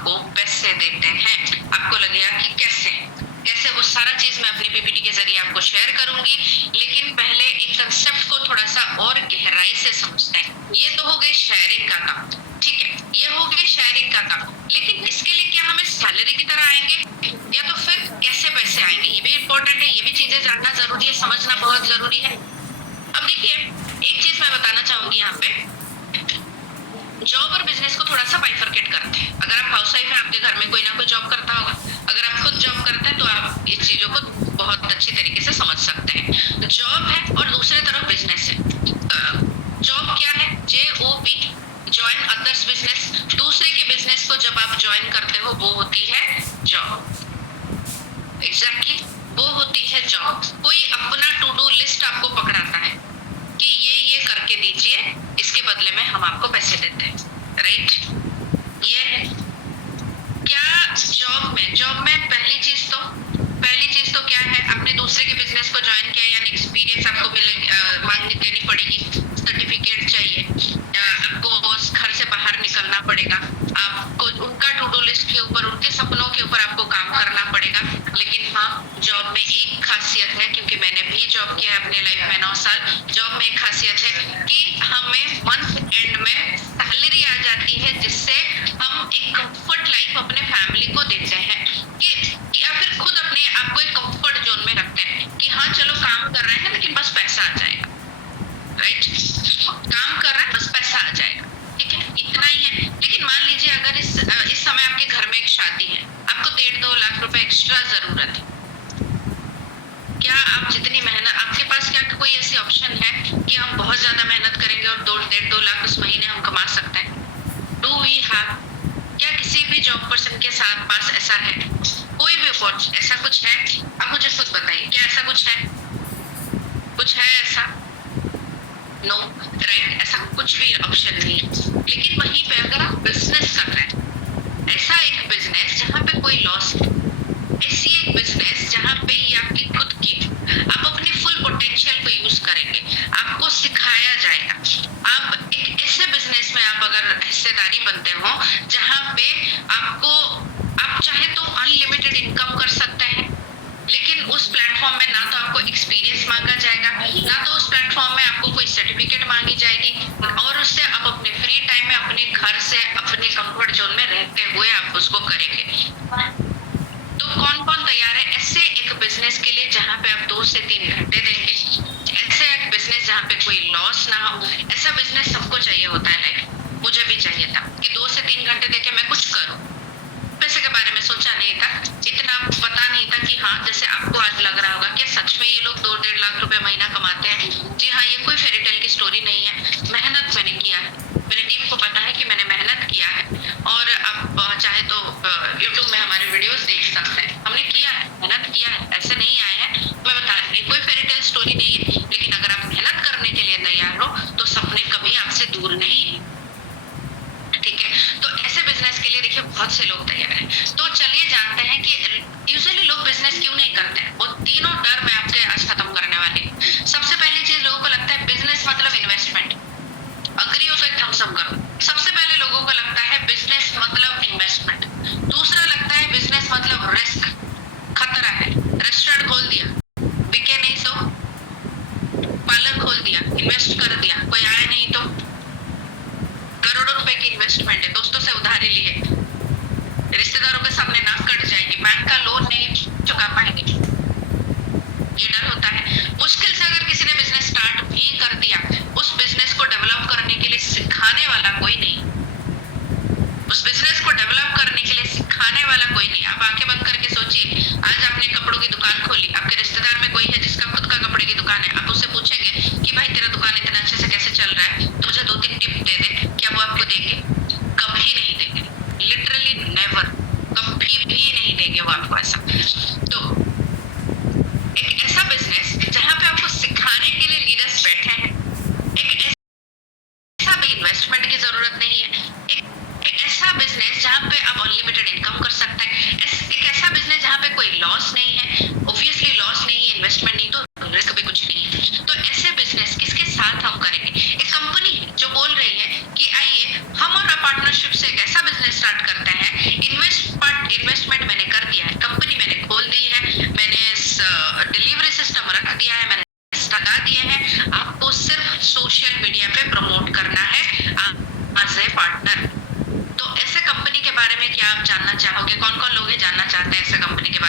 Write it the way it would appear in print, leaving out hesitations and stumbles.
आपको पैसे देते हैं। आपको लगेगा कि कैसे कैसे, वो सारा चीज मैं अपनी पीपीटी के जरिए आपको शेयर करूंगी, लेकिन पहले एक कंसेप्ट को थोड़ा सा और गहराई से समझते हैं। ये तो हो गई शेयरिंग का काम, ठीक है, ये हो गई शेयरिंग का काम, लेकिन इसके लिए क्या हमें सैलरी की तरह आएंगे या तो फिर कैसे पैसे आएंगे, ये भी इंपॉर्टेंट है, ये भी चीजें जानना जरूरी है, समझना बहुत जरूरी है। अब देखिए, एक चीज मैं बताना चाहूंगी यहाँ पे, जॉब और बिजनेस को थोड़ा सा बाइफरकेट करते हैं। अगर आप हाउस वाइफ हैं, आपके घर में कोई ना कोई जॉब करता होगा, अगर आप खुद जॉब करते हैं तो आप इस चीजों को बहुत अच्छी तरीके से समझ सकते हैं। जॉब है और दूसरी तरफ बिजनेस है। जॉब क्या है? JOB, join others business. दूसरे के बिजनेस को जब आप ज्वाइन करते हो वो होती है जॉब। एग्जैक्टली, वो होती है जॉब। कोई अपना टू डू लिस्ट आपको पकड़ाता है कि ये करके दीजिए, इसके बदले में हम आपको पैसे देते हैं, राइट? ये है क्या जॉब में पहली चीज तो क्या है, आपने दूसरे के बिजनेस को ज्वाइन किया, यानी एक्सपीरियंस आपको मांगनी देनी पड़ेगी, सर्टिफिकेट चाहिए, आपको घर से बाहर निकलना पड़ेगा, आपको उनका टू डू लिस्ट के ऊपर, उनके सपनों के ऊपर आपको काम करना पड़ेगा। लेकिन हाँ, जॉब में एक खासियत है, क्योंकि मैंने भी जॉब किया है अपने लाइफ में 9 साल। जॉब में एक खासियत है कि हमें मंथ एंड में सैलरी आ जाती है, जिससे हम एक कंफर्ट लाइफ अपने फैमिली को देते हैं, कि या फिर खुद अपने आप को एक कंफर्ट जोन में रखते हैं कि हाँ चलो काम कर रहे हैं लेकिन बस पैसा आ जाएगा, राइट? काम कर रहे हैं बस पैसा आ जाएगा, ठीक है, इतना ही है। लेकिन मान लीजिए अगर इस समय आपके घर में एक शादी है, आपको 1.5-2 लाख रुपए एक्स्ट्रा जरूरत है, क्या आप जितनी मेहनत, आपके पास क्या कोई ऐसी ऑप्शन है कि हम बहुत ज्यादा मेहनत करेंगे और 1.5-2 लाख उस महीने हम कमा सकते हैं? Do we have? क्या किसी भी जॉब पर्सन के साथ पास ऐसा है? कोई भी ऐसा कुछ है? आप मुझे खुद बताइए, क्या ऐसा कुछ है? कुछ है ऐसा? No, right? ऐसा कुछ भी ऑप्शन नहीं है। लेकिन वहीं पे अगर आप बिजनेस कर रहे हैं, ऐसा एक बिजनेस जहाँ पे कोई लॉस, ऐसी एक बिजनेस जहाँ पे ये आपकी खुद की, आप अपने फुल पोटेंशियल को यूज करेंगे, आपको सिखाया जाएगा। आप एक ऐसे बिजनेस में आप अगर हिस्सेदारी बनते हो जहाँ पे आप चाहे तो अनलिमिटेड इनकम कर सकते हैं, लेकिन उस प्लेटफॉर्म में ना तो आपको एक्सपीरियंस मांगा जाएगा, ना तो उस प्लेटफॉर्म में आपको कोई सर्टिफिकेट मांगी जाएगी, और उससे आप अपने फ्री टाइम में अपने घर से अपने कंफर्ट जोन में रहते हुए आप उसको करेंगे। तो कौन कौन तैयार है ऐसे एक बिजनेस के लिए जहाँ पे आप 2 से 3 घंटे देंगे, ऐसे एक बिजनेस जहाँ पे कोई लॉस ना हो? ऐसा बिजनेस सबको चाहिए होता है लाइफ, मुझे भी चाहिए था कि 2 से 3 घंटे देके मैं कुछ करूँ। पैसे के बारे में सोचा नहीं था, इतना पता नहीं था कि हाँ, जैसे आपको आज लग रहा होगा कि सच में ये लोग 2-1.5 लाख रुपए महीना कमाते हैं। जी हाँ, ये कोई फेरीटेल की स्टोरी नहीं है, मेहनत मैंने किया है, मेरी टीम को पता है कि मैंने मेहनत किया है, और आप चाहे तो यूट्यूब में हमारे वीडियोस देख सकते हैं, हमने किया है, मेहनत किया है, ऐसे नहीं आए हैं। मैं बता रही, कोई फेरीटेल स्टोरी नहीं है, लेकिन अगर आप मेहनत करने के लिए तैयार हो तो सपने कभी आपसे दूर नहीं है, ठीक है? तो ऐसे बिजनेस के लिए देखिए बहुत से लोग तैयार हैं। तो चलिए जानते हैं कि यूजुअली लोग बिजनेस क्यों नहीं करते हैं। वो तीनों डर मैं आपके आज खत्म करने वाली हूँ। सबसे पहली चीज, लोगों को लगता है बिजनेस मतलब इन्वेस्टमेंट। अग्री हो तो एक थम्स अप करो। सबसे पहले लोगों को लगता है बिजनेस मतलब इन्वेस्टमेंट। दूसरा लगता है बिजनेस मतलब रिस्क, खतरा है। रेस्टोरेंट खोल दिया, बिके नहीं तो पार्लर खोल दिया, इन्वेस्ट कर दिया, कोई आया नहीं तो करोड़ों रुपए की इन्वेस्टमेंट है, दोस्तों से उधारी लिए, रिश्तेदारों के सामने नाक कट जाएगी, बैंक का लोन नहीं चुका पाएंगे, ये डर होता है। मुश्किल से अगर किसी ने बिजनेस स्टार्ट भी कर दिया, उस बिजनेस को डेवलप करने के लिए सिखाने वाला कोई नहीं, उस बिजनेस को डेवलप करने के लिए सिखाने वाला कोई नहीं। आप आंखें बंद करके सोचिए, आज आपने कपड़ों की दुकान खोली, आपके रिश्तेदार में कोई है जिसका खुद का कपड़े की दुकान है, आप उससे पूछेंगे कि भाई तेरा दुकान इतना अच्छे से कैसे चल रहा है, तो मुझे 2-3 टिप दे दे, क्या वो आपको देंगे? कभी नहीं देंगे, लिटरली नेवर, कभी भी नहीं देंगे वो आपको ऐसा। तो एक ऐसा बिजनेस जहाँ पे आपको सिखाने के लिए लीडर्स बैठे हैं, एक ऐसा भी इन्वेस्टमेंट की जरूरत नहीं है, एक ऐसा बिजनेस जहाँ पे आप अनलिमिटेड इनकम कर सकते हैं, एक मीडिया पे प्रमोट करना है एज ए पार्टनर। तो ऐसे कंपनी के बारे में क्या आप जानना चाहोगे? कौन कौन लोग हैं जानना चाहते हैं ऐसे कंपनी के बारे में?